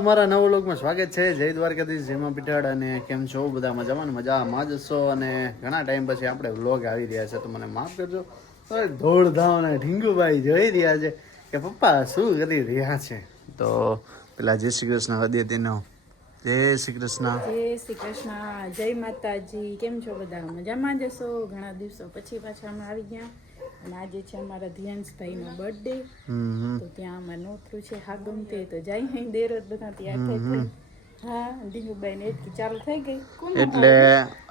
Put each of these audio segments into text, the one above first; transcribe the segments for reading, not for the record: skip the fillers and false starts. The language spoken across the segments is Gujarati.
તમારા નવો વ્લોગમાં સ્વાગત છે. જય દ્વારકાધીશ, જય પીઠાડ. અને કેમ છો બધા? મજામાં જ છો. અને ઘણા ટાઈમ પછી આપણે વ્લોગ આવી રહ્યા છે, તો મને માફ કરજો. દોડધામ અને ઢીંગુભાઈ જોઈ રહ્યા છે કે પપ્પા શું કરી રહ્યા છે. તો પેલા જય શ્રી કૃષ્ણ હૃદય તેનો જય શ્રી કૃષ્ણ. જય શ્રી કૃષ્ણ, જય માતાજી. કેમ છો બધા? મજામાં જશો? ઘણા દિવસો પછી પાછા અમે આવી ગયા. અને આજે છે અમારા ધ્યાનભાઈનો બર્થડે, તો ત્યાં અમારે નોતરું છે હાગમતે, તો જાય અહીં દેર બધા ત્યાં થઈ. હા, ડીંગુબાઈ ને એટલી ચાલુ થઈ ગઈ. એટલે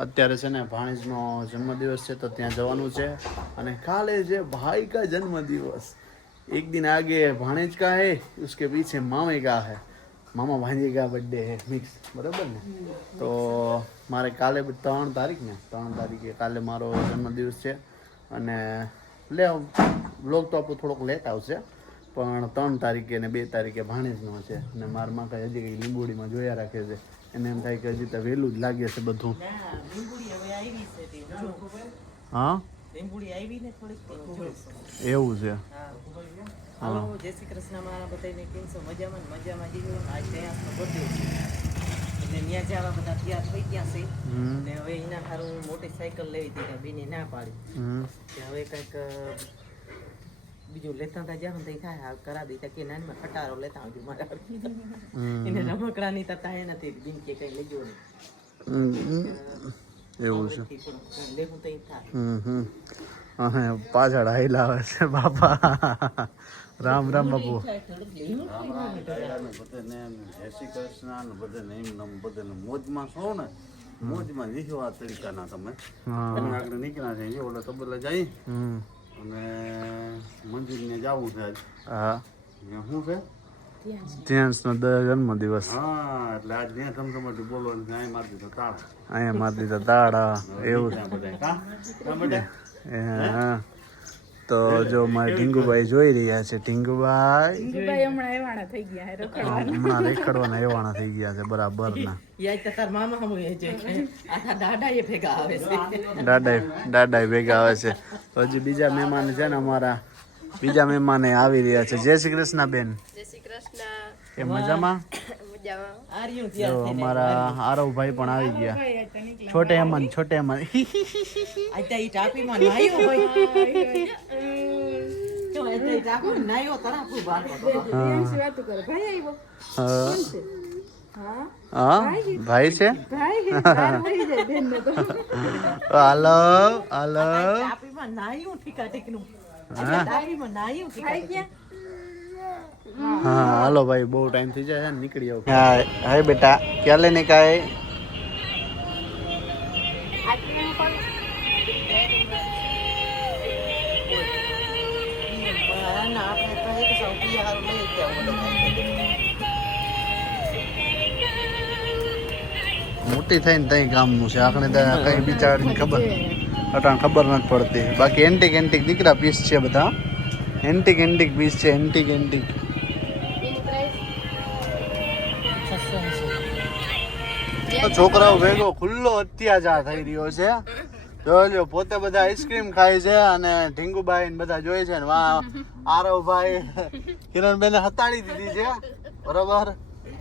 અત્યારે છે ને ભાણેજનો જન્મદિવસ છે, તો ત્યાં જવાનું છે. અને કાલે છે ભાઈ કા જન્મદિવસ. एक दिन आगे भाणेज का है, उसके पीछे मामे का है. मामा भांजे का बर्थडे है मिक्स, बराबर ને? તો મારે કાલે 3 તારીખે કાલે મારો જન્મદિવસ છે. અને લે વ્લોગ તો આપણો થોડોક લેટ આવશે, પણ 3 તારીખે ને 2 તારીખે ભાણેજનો છે. અને મારા માં કઈ હજી કઈ લીંબોડીમાં જોયા રાખે છે. એને એમ થાય કે હજી તો વહેલું જ લાગે છે બધું. હા, એવું છે. હાલો, જય શ્રી કૃષ્ણ માં બધાને. કેમ છો? મજામાં જીવો. આજ દયાસનો બર્થડે છે, એટલે ત્યાં જવા બધા તૈયાર થઈ ગયા છે. અને હવે એના સારું મોટી સાયકલ લેવી હતી, બેને ના પાડી કે હવે કંઈક બીજું લેતા હતા. જ્યાં તો થાય કરા દીધા કે નાનીમાં ખટારો લેતા આવજો મારા. એને રમકડાની તતા એ નથી બીન કે કઈ લેજો નહીં, એવું છે. લેવું તો થાય. પાછળ હાઈલા આવે છે બાપા. રામ રામ બાપુ. જય શ્રી કૃષ્ણ. બધાને મોજમાં છો ને? મોજમાં જીવો આ તરીકાના તમે. આગળ નીકળ્યા છે ઓલા તબેલા જઈ અને મંદિરને જવું છે. હા, શું છે? ધ્યાનનો જન્મદિવસ. હા, એટલે આજ ત્યાં ધમધમાટી બોલવાનું છે. અહીંયા મારી દીધા તાળા. અહીંયા મારી દીધા તાળા. એવું છે. હા, તો જો મારા ઢીંગુભાઈ જોઈ રહ્યા છે. ઢીંગુભાઈ હમણાં એવાણા થઈ ગયા, હમણાં રેખડવાના એવાણા થઈ ગયા છે બરાબર ના. દાદા ભેગા આવે છે. તો હજી બીજા મહેમાન છે ને અમારા, બીજા મહેમાન આવી રહ્યા છે. જય શ્રી કૃષ્ણ બેન. જય શ્રી કૃષ્ણ. કે મજામાં? જો અમારા આરવભાઈ પણ આવી ગયા. છોટે અમન ભાઈ છે. હાલો હાલો. हाँ हेलो भाई, बहुत टाइम थी जाए निकली आओ. हाय बेटा, क्या लेने का है? મોટી થઈને તઈ ગામનું છે. આપણે તો કઈ બિચારીને ખબર અટાણ ખબર નથી પડતી. બાકી એન્ટિક દીકરા પીસ છે બધા. એન્ટિક પીસ છે. એન્ટિક છોકરાઓ ભેગો ખુલ્લો અત્યાચાર થઈ રહ્યો છે. જોજો પોતે બધા આઈસ્ક્રીમ ખાય છે અને ઢીંગુભાઈ બધા જોઈ છે ને. આરવભાઈ કિરણબેન હતાડી દીધી છે બરોબર.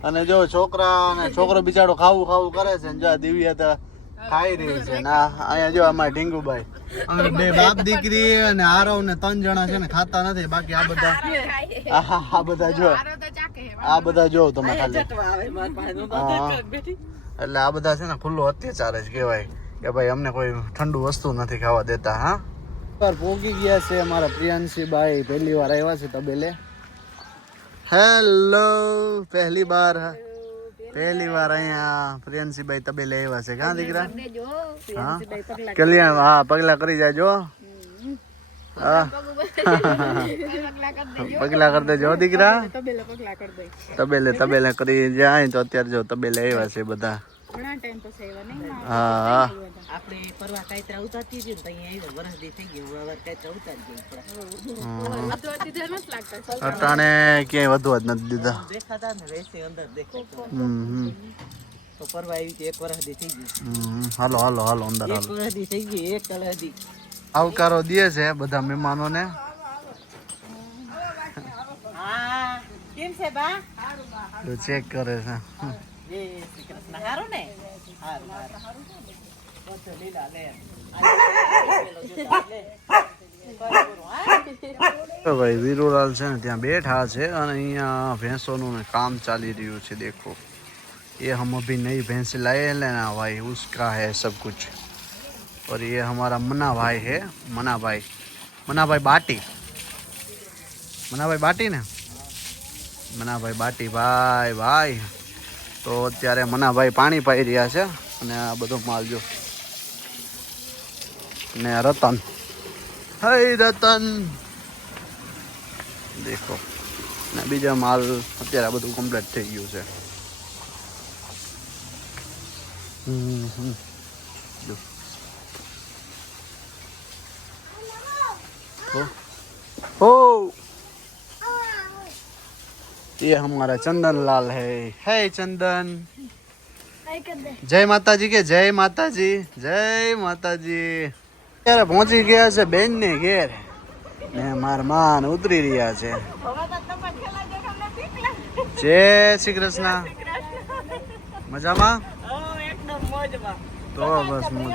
અને જો છોકરો બિચારો ખાવું કરે છે. જો દિવ્યા તો ખાઈ રહી છે. ના અહીંયા જો અમારે ઢીંગુભાઈ, અમે 2 બાપ દીકરી અને આરવ ને 3 જણા છે ને ખાતા નથી. બાકી આ બધા જો તમે ખાલી. એટલે આ બધા છે ને ખુલ્લો અત્યાચાર જ કહેવાય કે ભાઈ અમને કોઈ ઠંડુ વસ્તુ નથી ખાવા દેતા. હા, પોગી ગયા છે અમારા પ્રિયાંશીભાઈ. પહેલી વાર આવ્યા છે તબેલે. હેલો, પહેલી વાર અહીંયા પ્રિયાંશીભાઈ તબેલે આવ્યા છે. ક્યાં દીકરા? હા, કલ્યાણ. હા, પગલા કરી જાજો. હા, પગલા કરી દેજો દીકરા. તબેલે કરી જાય તો અત્યારે જો તબેલે આવ્યા છે બધા. હા, આપણે પરવા કાયત્રા ઉતારતી હતી ને અહીંયા વરસદી થઈ ગયું. હવે કાયત્રા ઉતારી ગયું. અટાણે ક્યાંય વધવા જ નથી દીધા. દેખાતા ને રેસે અંદર દેખાય. તો પરવા આવી એક વરસદી થઈ ગયું. હાલો અંદર હાલો. એક વરસદી થઈ ગઈ. એક કલહદી આવકારો દે છે બધા મહેમાનોને. હા, કેમ કેમ છે બા તો ચેક કરે છે. જય શ્રી કૃષ્ણ હારું ને હારું હારું બધું લીલા લે તો ભાઈ વીરુલાલ છે ને ત્યાં બેઠા છે અને અહીંયા ભેંસોનું ને કામ ચાલી રહ્યું છે. देखो ये हम अभी नई भैंस लाए हैं लेना भाई, उसका है सब कुछ. और ये हमारा मना भाई है, मना भाई बाटी, मना भाई बाटी ने मना भाई बाटी भाई भाई. તો અત્યારે મના ભાઈ પાણી પાઈ રહ્યા છે અને આ બધો માલ જો ને રતન, હે રતન દેખો ને બીજા માલ અત્યારે આ બધું કમ્પ્લીટ થઈ ગયું છે. જો हो ये हमारा चंदन लाल है चंदन. जय माता जी के जय माता जी जय माता जी. ત્યારે પહોંચી ગયા છે બેન ને ઘેર ને માર માન ઉતરી રહ્યા છે. જય શ્રી કૃષ્ણ. મજામાં એકદમ મોજમાં તો બસ મોજ.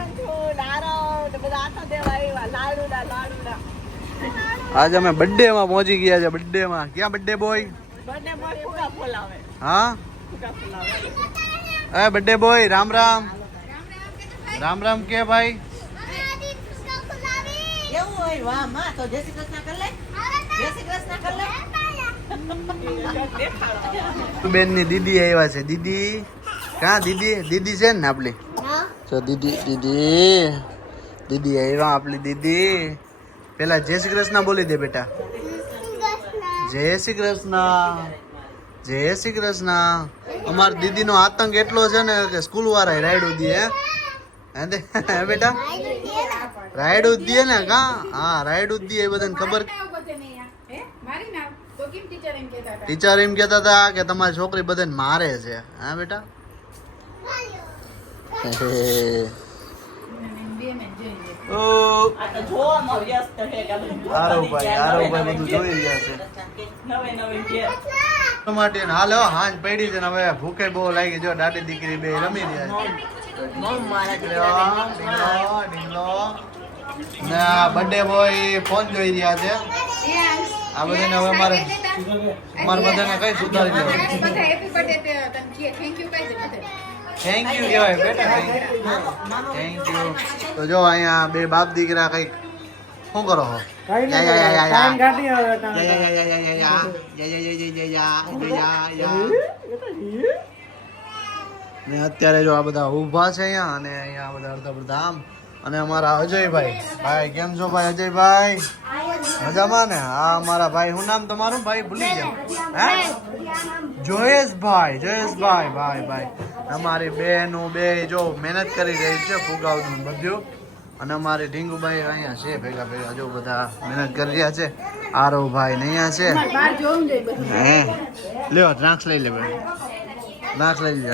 આજે અમે બર્થડે માં પહોંચી ગયા છે. બર્થડે માં ક્યાં બર્થડે બોય? हाँ अरे बर्थडे बॉय राम राम राम राम के भाई એવું હોય વાહ માં તો જય શ્રી કૃષ્ણ કર લે જય શ્રી કૃષ્ણ કર લે બેન ની દીદી આવ્યા છે. દીદી ક્યાં દીદી? દીદી છે ને આપલી? તો દીદી દીદી દીદી આવ્યા આપલી દીદી. પેલા જય શ્રી કૃષ્ણ બોલી દે બેટા. જય શ્રી કૃષ્ણ જય શ્રી કૃષ્ણ. અમારી દીદી નો આતંક એટલો છે ને કે સ્કૂલ વાળા રાઈડ ઉદી હે બેટા, રાઈડ ઉદી ને કા? હા રાઈડ ઉદી એ બધાને ખબર. ટીચર એમ કેતા હતા કે તમારી છોકરી બધાને મારે છે. હા બેટા બધું જોઈ રહ્યા છે. માટે હાલો હાંજ પડી છે ને હવે ભૂખે બહુ લાગી. જો દાદી દીકરી બે રમી રહ્યા છે. બર્થડે બોય ફોન જોઈ રહ્યા છે. આ બધાને હવે અમારે બધાને કઈ સુધારી લેવું. થેન્ક યુ કહેવાય બેટા, થેન્ક યુ. તો જો અહીંયા બે બાપ દીકરા કઈક શું કરો છો? ને અત્યારે જો આ બધા ઊભા છે અહીંયા અને અહીંયા બધા અડધા બધા આમ. અને અમારા અજયભાઈ, ભાઈ કેમ છો ભાઈ? અજયભાઈ મજામાં ને? હા અમારા ભાઈ, શું નામ તમારું ભાઈ? ભૂલી ગયા હે? જયેશભાઈ, જયેશભાઈ ભાઈ ભાઈ. અમારી બેનું બે જો મહેનત કરી રહી છે ફુગાવનું બધું. અને અમારી ઢીંગુભાઈ અહીંયા છે ભેગા ભેગા જો બધા મહેનત કરી રહ્યા છે. આરવ ભાઈ ને અહીંયા છે. હે લ્યો દ્રાક્ષ લઈ લે ભાઈ, દ્રાક્ષ લઈ લે.